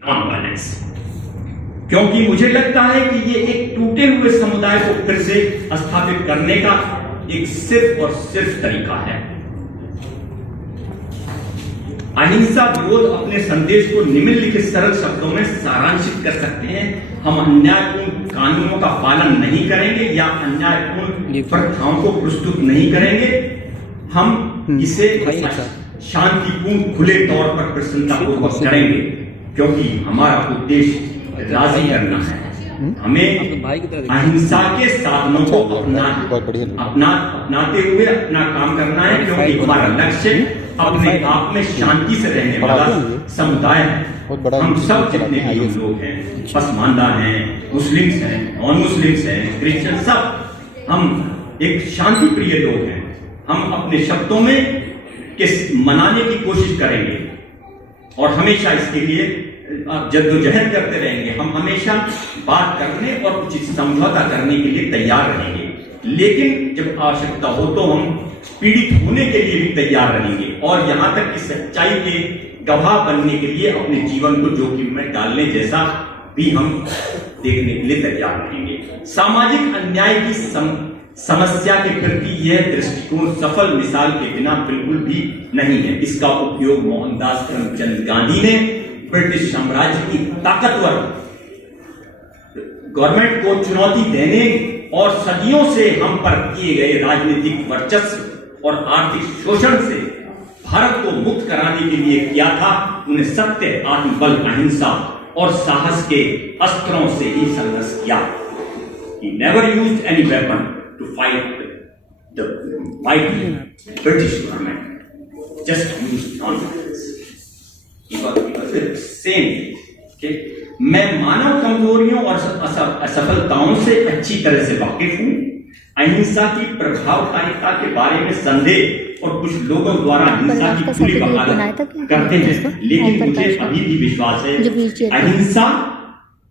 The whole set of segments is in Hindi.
नॉन वायलेंस, क्योंकि मुझे लगता है कि ये एक टूटे हुए समुदाय को फिर से स्थापित करने का एक सिर्फ और सिर्फ तरीका है। अहिंसा विरोध अपने संदेश को निम्नलिखित सरल शब्दों में सारांशित कर सकते हैं। हम अन्यायपूर्ण कानूनों का पालन नहीं करेंगे या अन्यायपूर्ण प्रथाओं को प्रस्तुत नहीं करेंगे। हम इसे शांतिपूर्ण खुले तौर पर प्रसन्नतापूर्वक करेंगे, क्योंकि हमारा उद्देश्य राजी करना है। हमें अहिंसा के साधनों को अपनाते हुए अपना काम करना है, क्योंकि हमारा लक्ष्य अपने आप में शांति से रहने वाला समुदाय है। हम सब जितने भी लोग हैं, पसमानदा हैं, मुस्लिम्स हैं, नॉन मुस्लिम्स हैं, क्रिश्चियन, सब हम एक शांति प्रिय लोग हैं। हम अपने शब्दों में मनाने की कोशिश करेंगे और हमेशा इसके लिए जद्दोजहद करते रहेंगे। हम हमेशा बात करने और कुछ समझौता करने के लिए तैयार रहेंगे, लेकिन जब आवश्यकता हो तो हम पीड़ित होने के लिए भी तैयार रहेंगे और यहां तक कि सच्चाई के गवाह बनने के लिए अपने जीवन को जोखिम में डालने जैसा भी हम देखने के लिए तैयार रहेंगे। सामाजिक अन्याय की समस्या के प्रति यह दृष्टिकोण सफल मिसाल के बिना बिल्कुल भी नहीं है। इसका उपयोग मोहनदास करमचंद गांधी ने ब्रिटिश साम्राज्य की ताकतवर गवर्नमेंट को चुनौती देने और सदियों से हम पर किए गए राजनीतिक वर्चस्व और आर्थिक शोषण से भारत को मुक्त कराने के लिए किया था। उन्हें सत्य, आत्मबल, अहिंसा और साहस के अस्त्रों से ही संघर्ष किया। He never used any weapon to fight the mighty British government. Just used non-violence. He was the same. Okay? मैं मानव कमजोरियों और असफलताओं से अच्छी तरह से वाकिफ हूं। अहिंसा की प्रभावकारिता के बारे में संदेह और कुछ लोगों द्वारा हिंसा की खुली वकालत करते हैं, लेकिन मुझे अभी भी विश्वास है अहिंसा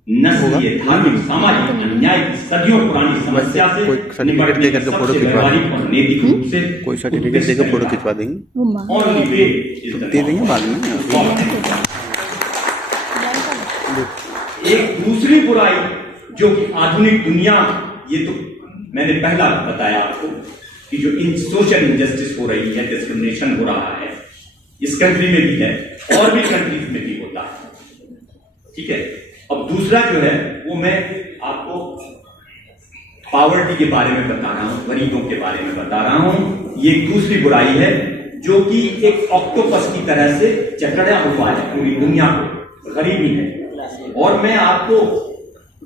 नस्लीय, धार्मिक, सामाजिक अन्याय की सदियों पुरानी समस्या से निपटने का सबसे व्यवहारिक और नैतिक रूप से कोई सर्टिफिकेट देकर फोटो खिंचवा देंगे, ओनली वे दे देंगे बाद में। एक दूसरी बुराई जो कि आधुनिक दुनिया, ये तो मैंने पहला बताया आपको कि जो सोशल इनजस्टिस हो रही है, डिस्क्रिमिनेशन हो रहा है, इस कंट्री में भी है और भी कंट्रीज में भी होता है। ठीक है। अब दूसरा जो है वो मैं आपको पॉवर्टी के बारे में बता रहा हूं, गरीबों के बारे में बता रहा हूं। ये दूसरी बुराई है जो कि एक ऑक्टोपस की तरह से जकड़ा हुआ है पूरी दुनिया को, गरीबी है। और मैं आपको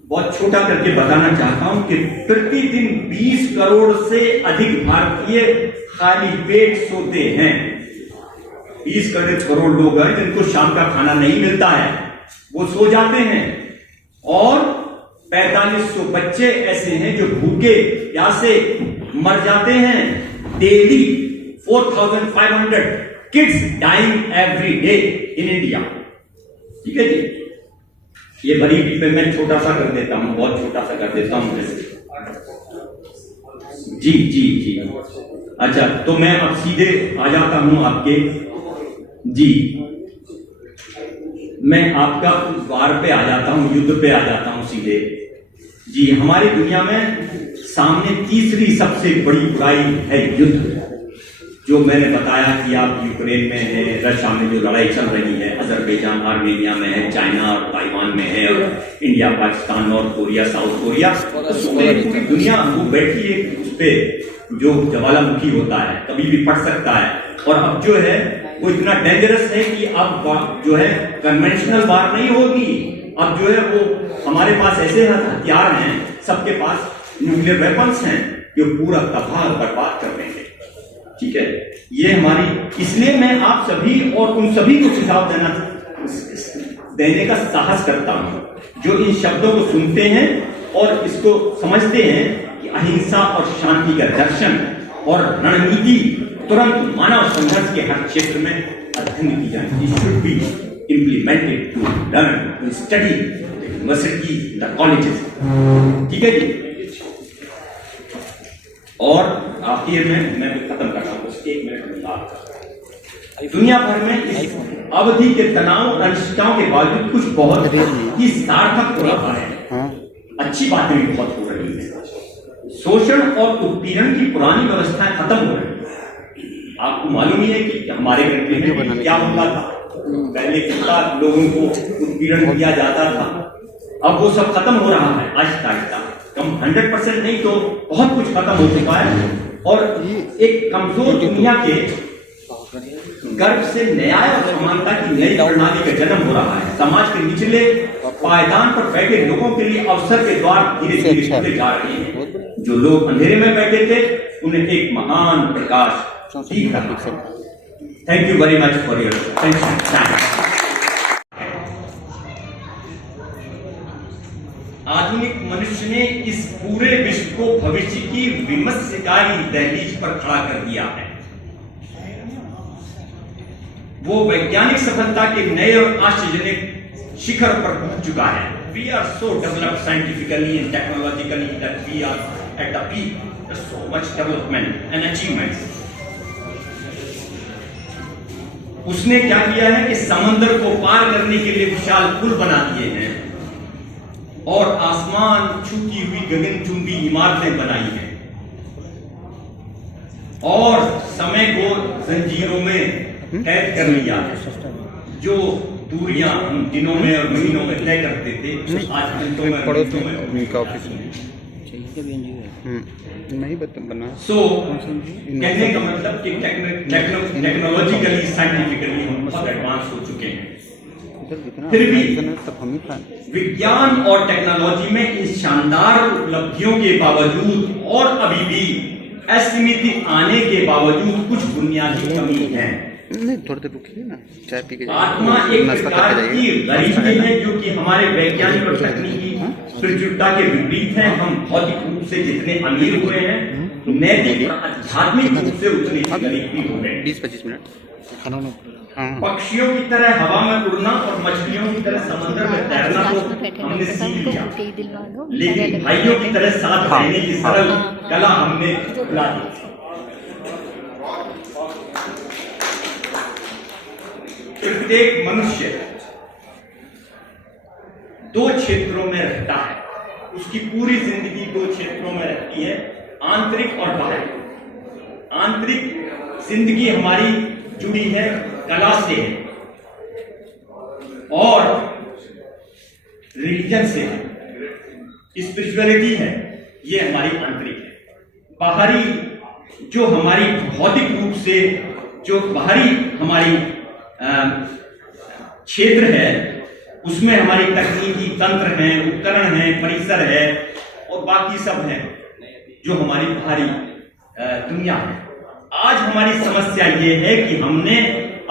बहुत छोटा करके बताना चाहता हूं कि प्रतिदिन 20 करोड़ से अधिक भारतीय खाली पेट सोते हैं। 20 करोड़ लोग हैं जिनको शाम का खाना नहीं मिलता है, वो सो जाते हैं। और 4500 बच्चे ऐसे हैं जो भूखे प्यासे मर जाते हैं daily. 4500 kids dying every day in India. ठीक है जी। ये गरीबी पे मैं छोटा सा कर देता हूं, बहुत छोटा सा कर देता हूं जी जी जी। अच्छा, तो मैं अब सीधे आ जाता हूं आपके जी, मैं आपका वार पे आ जाता हूं, युद्ध पे आ जाता हूं सीधे जी। हमारी दुनिया में सामने तीसरी सबसे बड़ी बुराई है युद्ध, जो मैंने बताया कि आप यूक्रेन में है, रशिया में जो लड़ाई चल रही है, अजरबैजान आर्मेनिया में है, चाइना और ताइवान में है, और India, Pakistan, north Korea, south Korea, पूरी दुनिया वो बैठी है उस पे जो ज्वालामुखी होता है, कभी भी फट सकता है। और अब जो है वो इतना डेंजरस है कि अब जो है कन्वेंशनल वार नहीं होगी। अब जो है वो हमारे पास ऐसे हथियार हैं, सबके पास न्यूक्लियर वेपन्स हैं जो पूरा तबाह बर्बाद कर देंगे। ठीक है। ये हमारी, इसलिए मैं आप सभी और उन सभी को सुझाव देने का साहस करता हूं जो इन शब्दों को सुनते हैं और इसको समझते हैं कि अहिंसा और शांति का दर्शन और रणनीति तुरंत मानव संघर्ष के हर क्षेत्र में अध्ययन की जाए। It should be implemented to learn, to study university, the colleges. ठीक है जी। और आखिर में मैं खत्म कर रहा हूं, 1 मिनट दूंगा। दुनिया भर में इस अवधि के तनाव अनिश्चितताओं के बावजूद कुछ बहुत ही सार्थक हो रहा है। हाँ अच्छी बातें भी बहुत हो रही है। शोषण और उत्पीड़न की पुरानी व्यवस्थाएं खत्म हो रही है। आपको मालूम ही है कि हमारे कंट्री में क्या होता था, पहले कितना लोगों को उत्पीड़न किया जाता था, अब वो सब खत्म हो रहा है आहिस्ता आहिस्ता। कम 100% नहीं तो बहुत कुछ खत्म हो चुका है और एक कमजोर दुनिया के गर्भ से न्याय और समानता की नई प्रणाली का जन्म हो रहा है। समाज के निचले पायदान पर बैठे लोगों के लिए अवसर के द्वार धीरे धीरे खुलते जा रहे हैं। जो लोग अंधेरे में बैठे थे उन्हें एक महान प्रकाश दिख रहा है। Thank you very much for your attention. आधुनिक मनुष्य ने इस पूरे विश्व को भविष्य की विमर्शकारी दहलीज पर खड़ा कर दिया है। वो वैज्ञानिक सफलता के नए और आश्चर्यजनक शिखर पर पहुंच चुका है। We are so developed scientifically and technologically that we are at the peak. There's so much development and achievements. उसने क्या किया है कि समंदर को पार करने के लिए विशाल पुल बना दिए हैं और आसमान छूती हुई गगनचुंबी इमारतें बनाई हैं और समय को जंजीरों में कैद कर लिया है। जो दूरियां हम दिनों में और महीनों में तय करते थे आज घंटों में उनका ऑफिस नहीं बना। सो कहने का मतलब कि टेक्नोलॉजिकली साइंटिफिकली हम बहुत एडवांस हो चुके हैं। फिर भी विज्ञान और टेक्नोलॉजी में इन शानदार उपलब्धियों के बावजूद और अभी भी असीमित आने के बावजूद कुछ बुनियादी कमी है। नहीं थोड़ी देर रुकिए ना, चाय पी के आत्मा एक प्रकार की गरीबी है जो कि हमारे वैज्ञानिक और तकनीकी प्रचुरता के विपरीत है। हम भौतिक रूप से जितने अमीर हुए हैं नैतिक और आध्यात्मिक रूप से उतने ही गरीब भी हो गए। 20-25 मिनट पक्षियों की तरह हवा में उड़ना और मछलियों की तरह समुद्र में तैरना को हमने सीख लिया, लेकिन भाइयों की तरह साथ रहने की सरल कला हमने भुला दी। प्रत्येक मनुष्य दो क्षेत्रों में रहता है। उसकी पूरी जिंदगी दो क्षेत्रों में रहती है, आंतरिक और बाहरी। आंतरिक जिंदगी हमारी जुड़ी है कला से और रिलीजन से, स्पिरिचुअलिटी है, ये हमारी आंतरिक है। बाहरी जो हमारी भौतिक रूप से जो बाहरी हमारी क्षेत्र है उसमें हमारी तकनीकी तंत्र हैं, उपकरण हैं, परिसर है और बाकी सब है जो हमारी बाहरी दुनिया है। आज हमारी समस्या ये है कि हमने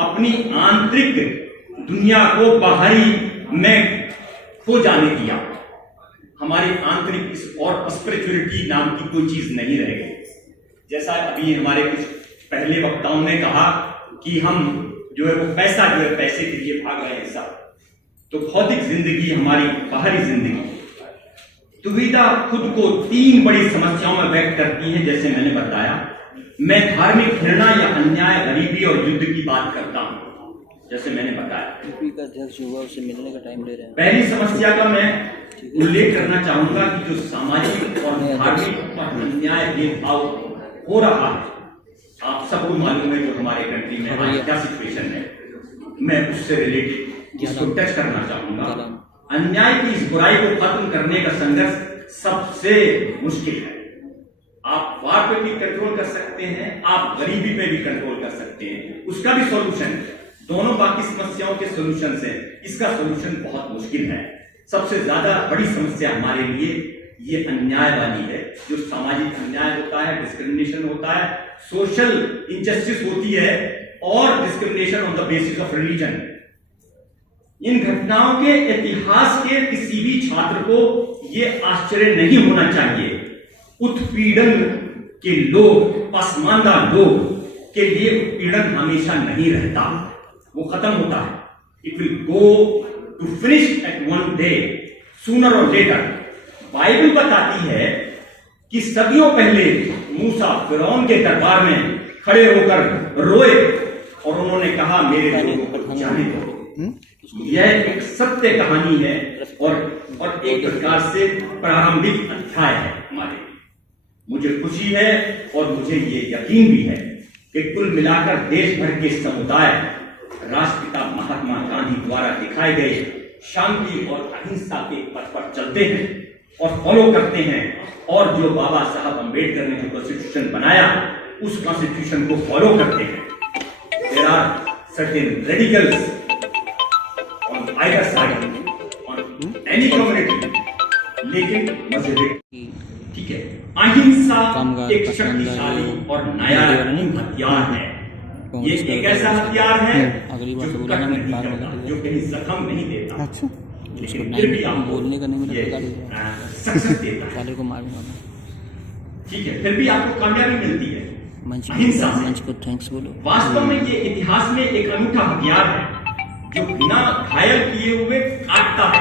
अपनी आंतरिक दुनिया को बाहरी में खो जाने दिया। हमारी आंतरिक और स्पिरिचुअलिटी नाम की कोई चीज नहीं रह गई। जैसा अभी हमारे कुछ पहले वक्ताओं ने कहा कि हम जो है वो पैसा जो है पैसे के लिए भाग रहे हैं सब, तो भौतिक जिंदगी हमारी बाहरी जिंदगी दुविधा खुद को तीन बड़ी समस्याओं में व्यक्त करती है। जैसे मैंने बताया, मैं धार्मिक घृणा या अन्याय, गरीबी और युद्ध की बात करता हूं। जैसे मैंने बताया का अध्यक्ष हुआ उससे मिलने का टाइम ले रहे हैं। पहली समस्या का मैं उल्लेख करना चाहूंगा कि जो सामाजिक और धार्मिक और अन्याय भेदभाव हो रहा है, आप सबको मालूम है जो हमारे कंट्री में आज क्या सिचुएशन है, मैं उससे रिलेटेड इसको टच करना चाहूंगा। अन्याय की इस बुराई को खत्म करने का संघर्ष सबसे मुश्किल है। आप वार पे भी कंट्रोल कर सकते हैं, आप गरीबी पे भी कंट्रोल कर सकते हैं, उसका भी सॉल्यूशन है। दोनों बाकी समस्याओं के सॉल्यूशन है, इसका सॉल्यूशन बहुत मुश्किल है। सबसे ज्यादा बड़ी समस्या हमारे लिए ये अन्याय वाली है, जो सामाजिक अन्याय होता है, डिस्क्रिमिनेशन होता है, सोशल इनजस्टिस होती है और discrimination on the basis of religion. इन घटनाओं के इतिहास के किसी भी छात्र को यह आश्चर्य नहीं होना चाहिए। उत्पीड़न के लोग, पसमानदा लोग के लिए उत्पीड़न हमेशा नहीं रहता, वो खत्म होता है। It will go to finish at one day, sooner or later. Bible बताती है कि सदियों पहले मूसा फिरौन के दरबार में खड़े होकर रोए और उन्होंने कहा मेरे लोगों को जाने दो। यह एक सत्य कहानी है और एक प्रकार से प्रारंभिक अध्याय है हमारे। मुझे खुशी है और मुझे ये यकीन भी है कि कुल मिलाकर देश भर के समुदाय राष्ट्रपिता महात्मा गांधी द्वारा दिखाए गए शांति और अहिंसा के पथ पर चलते हैं और फॉलो करते हैं, और जो बाबा साहब अंबेडकर ने जो कॉन्स्टिट्यूशन बनाया उस कॉन्स्टिट्यूशन को फॉलो करते हैं। There are certain radicals on either side, on any community, लेकिन मजहबी ठीक है। अहिंसा एक शक्तिशाली और नया हथियार है। ये एक ऐसा हथियार है जो कट नहीं करता, जो कहीं जख्म नहीं देता, अच्छा लेकिन फिर भी आपको बोलने का नहीं ये मिला सक्सेस देता है। काले को मारूंगा मैं। ठीक है, फिर भी आपको कामयाबी मिलती है मंच अहिंसा से। मंच को थैंक्स बोलो। वास्तव में ये इतिहास में एक अनूठा हथियार है जो बिना घायल किए हुए काटता है